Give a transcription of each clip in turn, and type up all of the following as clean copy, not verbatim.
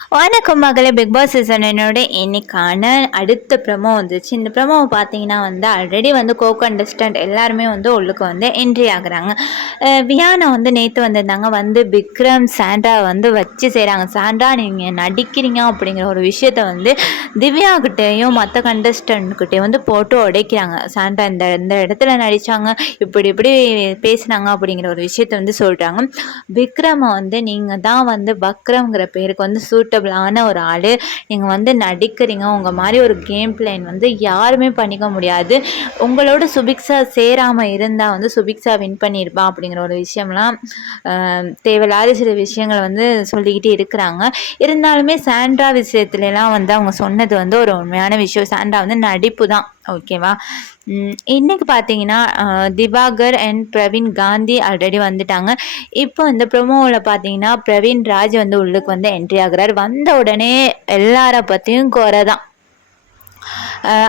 வணக்கம் மகளே. Big pass சீசனோட இன்னைக்கான அடுத்த ப்ரமோ வந்துச்சு. இந்த ப்ரமோவை பார்த்தீங்கன்னா ஆல்ரெடி கோ கண்டஸ்டன்ட் எல்லாருமே உள்ளுக்கு என்ட்ரி ஆகுறாங்க. வியானா நேற்று வந்திருந்தாங்க. விக்ரம் சாண்ட்ரா வச்சு செய்கிறாங்க. சாண்ட்ரா நீங்கள் நடிக்கிறீங்க அப்படிங்கிற ஒரு விஷயத்த திவ்யா கிட்டேயும் மற்ற கண்டஸ்டன்ட்கிட்டையும் போட்டு உடைக்கிறாங்க. சாண்ட்ரா இந்த இந்த இடத்துல நடித்தாங்க, இப்படி இப்படி பேசினாங்க அப்படிங்கிற ஒரு விஷயத்த சொல்கிறாங்க. விக்ரமை நீங்கள் தான் பக்ரம்ங்கிற பேருக்கு சூட்டபிளான ஒரு ஆள், நீங்கள் நடிக்கிறீங்க, உங்கள் மாதிரி ஒரு கேம் பிளான் யாருமே பண்ணிக்க முடியாது, உங்களோட சுபிக்ஷா சேராமல் இருந்தால் சுபிக்ஷா வின் பண்ணியிருப்பா அப்படிங்கிற ஒரு விஷயம்லாம் தேவையில்லாத சில விஷயங்களை சொல்லிக்கிட்டு இருக்கிறாங்க. இருந்தாலுமே சாண்ட்ரா விஷயத்துலலாம் அவங்க சொன்னது ஒரு உண்மையான விஷயம். சாண்ட்ரா நடிப்பு தான், ஓகேவா. இன்னைக்கு பார்த்தீங்கன்னா திவாகர் அண்ட் பிரவீன் காந்தி ஆல்ரெடி வந்துட்டாங்க. இப்போ இந்த ப்ரொமோவில் பார்த்தீங்கன்னா பிரவீன் ராஜ் உள்ளுக்கு என்ட்ரி ஆகுறாரு. வந்த உடனே எல்லாரை பற்றியும் குறை தான்.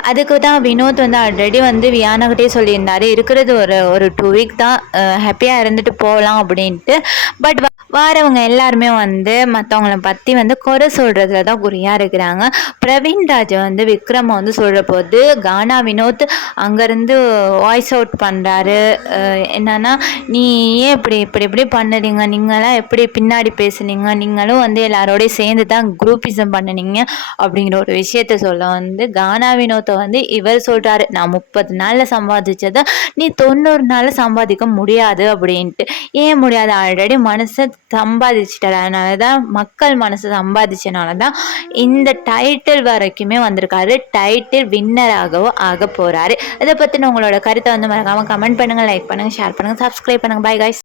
அதுக்கு தான் வினோத் ஆல்ரெடி வியானாகிட்டே சொல்லியிருந்தாரு, இருக்கிறது ஒரு ஒரு 2 வீக் தான், ஹாப்பியாக இருந்துட்டு போகலாம் அப்படின்ட்டு. பட் வாரவங்க எல்லாருமே மற்றவங்கள பற்றி குறை சொல்கிறதுல தான் குறியாக இருக்கிறாங்க. பிரவீன் ராஜ் விக்ரமை சொல்கிற போது கானா வினோத் அங்கேருந்து வாய்ஸ் அவுட் பண்ணுறாரு. என்னன்னா, நீ ஏன் இப்படி இப்படி இப்படி பண்ணுறீங்க, நீங்களாம் எப்படி பின்னாடி பேசுனீங்க, நீங்களும் எல்லாரோடையும் சேர்ந்து தான் குரூப்பிசம் பண்ணினீங்க அப்படிங்கிற ஒரு விஷயத்த சொல்ல கானா வினோத்தை இவர் சொல்கிறாரு, நான் 30 நாளில் சம்பாதிச்சதை நீ 90 நாளில் சம்பாதிக்க முடியாது அப்படின்ட்டு. ஏன் முடியாது? ஆல்ரெடி மனசை சம்பாதிச்சிட்டார். அதனால தான் மக்கள் மனசை சம்பாதிச்சனால தான் இந்த டைட்டில் வரைக்குமே வந்திருக்காரு. டைட்டில் வின்னராகவும் ஆக போகிறாரு. இதை பற்றின உங்களோட கருத்தை மறக்காமல் கமெண்ட் பண்ணுங்கள், லைக் பண்ணுங்கள், ஷேர் பண்ணுங்கள், சப்ஸ்கிரைப் பண்ணுங்கள். Bye guys.